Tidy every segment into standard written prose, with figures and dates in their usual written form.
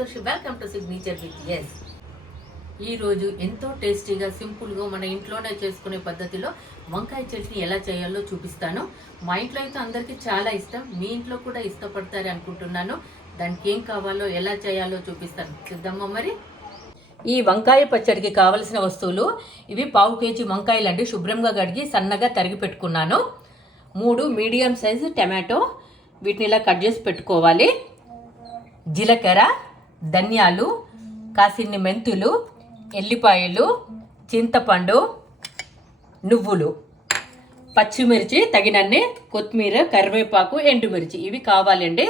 Santosh. Welcome to signature with S. ఈరోజు ఎంతో టేస్టీగా సింపుల్గా మన ఇంట్లోనే చేసుకునే పద్ధతిలో వంకాయ చట్నీ ఎలా చేయాలో చూపిస్తాను. మా ఇంట్లో అయితే అందరికీ చాలా ఇష్టం, మీ ఇంట్లో కూడా ఇష్టపడతారు అనుకుంటున్నాను. దానికి ఏం కావాలో ఎలా చేయాలో చూపిస్తాను, చూద్దామా మరి. ఈ వంకాయ పచ్చడికి కావలసిన వస్తువులు ఇవి: 1/2 kg వంకాయలండి, శుభ్రంగా కడిగి సన్నగా తరిగి పెట్టుకున్నాను. 3 మీడియం సైజు టమాటో, వీటిని ఇలా కట్ చేసి పెట్టుకోవాలి. జీలకర్ర, ధనియాలు, కాసిన్ని మెంతులు, ఎల్లిపాయలు, చింతపండు, నువ్వులు, పచ్చిమిర్చి తగినన్ని, కొత్తిమీర, కరివేపాకు, ఎండుమిర్చి ఇవి కావాలండి.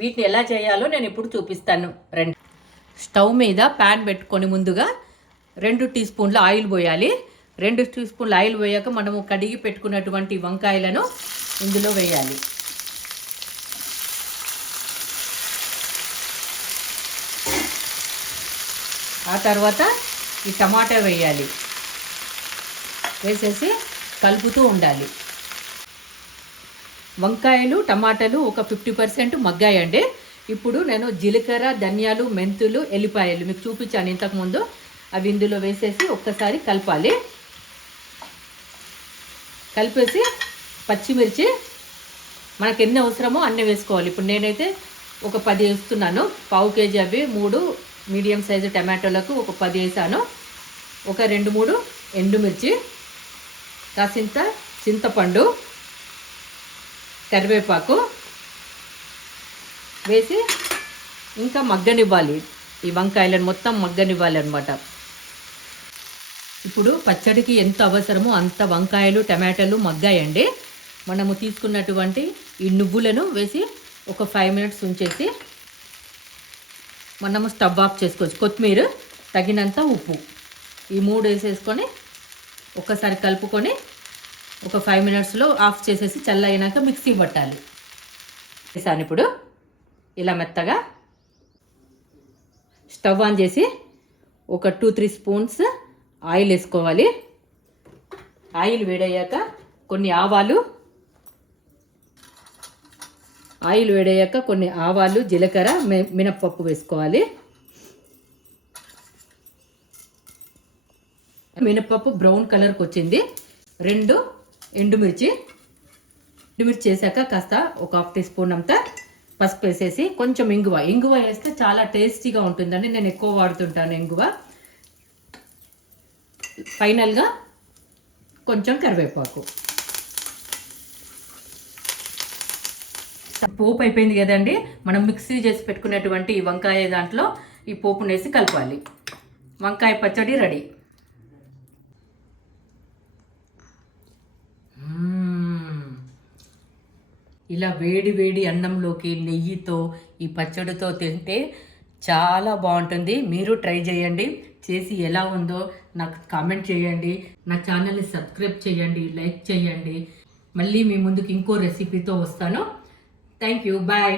వీటిని ఎలా చేయాలో నేను ఇప్పుడు చూపిస్తాను రండి. స్టవ్ మీద ప్యాన్ పెట్టుకొని ముందుగా 2 టీ స్పూన్ల ఆయిల్ పోయాలి. 2 టీ స్పూన్ల ఆయిల్ పోయాక మనము కడిగి పెట్టుకున్నటువంటి వంకాయలను ఇందులో వేయాలి. ఆ తర్వాత ఈ టమాటా వేయాలి. వేసేసి కలుపుతూ ఉండాలి. వంకాయలు టమాటాలు ఒక 50% మగ్గాయండి. ఇప్పుడు నేను జీలకర్ర, ధనియాలు, మెంతులు, ఎల్లిపాయలు మీకు చూపించాను ఇంతకుముందు, అవి ఇందులో వేసేసి ఒక్కసారి కలపాలి. కలిపేసి పచ్చిమిర్చి మనకు ఎన్ని అవసరమో అన్నీ వేసుకోవాలి. ఇప్పుడు నేనైతే ఒక 10 వేస్తున్నాను. 1/2 kg అవి, 3 మీడియం సైజు టమాటోలకు ఒక 10 వేసాను. ఒక 2-3 ఎండుమిర్చి, కాసింత చింతపండు, కరివేపాకు వేసి ఇంకా మగ్గనివ్వాలి. ఈ వంకాయలను మొత్తం మగ్గనివ్వాలి అన్నమాట. ఇప్పుడు పచ్చడికి ఎంత అవసరమో అంత వంకాయలు టమాటాలు మగ్గాయండి. మనము తీసుకున్నటువంటి ఈ నువ్వులను వేసి ఒక 5 minutes ఉంచేసి మనము స్టవ్ ఆఫ్ చేసుకోవచ్చు. కొత్తిమీర, తగినంత ఉప్పు, ఈ 3 వేసేసుకొని ఒక్కసారి కలుపుకొని ఒక 5 minutesలో ఆఫ్ చేసేసి చల్లయినాక మిక్సీ పట్టాలి. వేసాను ఇప్పుడు ఇలా మెత్తగా. స్టవ్ ఆన్ చేసి ఒక 2-3 స్పూన్స్ ఆయిల్ వేసుకోవాలి. ఆయిల్ వేడయ్యాక కొన్ని ఆవాలు, జీలకర్ర, మినప్పప్పు వేసుకోవాలి. మినప్పప్పు బ్రౌన్ కలర్కి వచ్చింది. 2 ఎండుమిర్చి వేసాక కాస్త ఒక 1/2 టీ స్పూన్ అంతా పసుపు వేసేసి కొంచెం ఇంగువ వేస్తే చాలా టేస్టీగా ఉంటుందండి. నేను ఎక్కువ వాడుతుంటాను ఇంగువ. ఫైనల్గా కొంచెం కరివేపాకు. పోపు అయిపోయింది కదండి. మనం మిక్సీ చేసి పెట్టుకున్నటువంటి ఈ వంకాయ దాంట్లో ఈ పోపును వేసి కలపాలి. వంకాయ పచ్చడి రెడీ. ఇలా వేడి వేడి అన్నంలోకి నెయ్యితో ఈ పచ్చడితో తింటే చాలా బాగుంటుంది. మీరు ట్రై చేయండి. చేసి ఎలా ఉందో నాకు కామెంట్ చేయండి. నా ఛానల్ని సబ్స్క్రైబ్ చేయండి, లైక్ చేయండి. మళ్ళీ మీ ముందుకు ఇంకో రెసిపీతో వస్తాను. Thank you. బాయ్.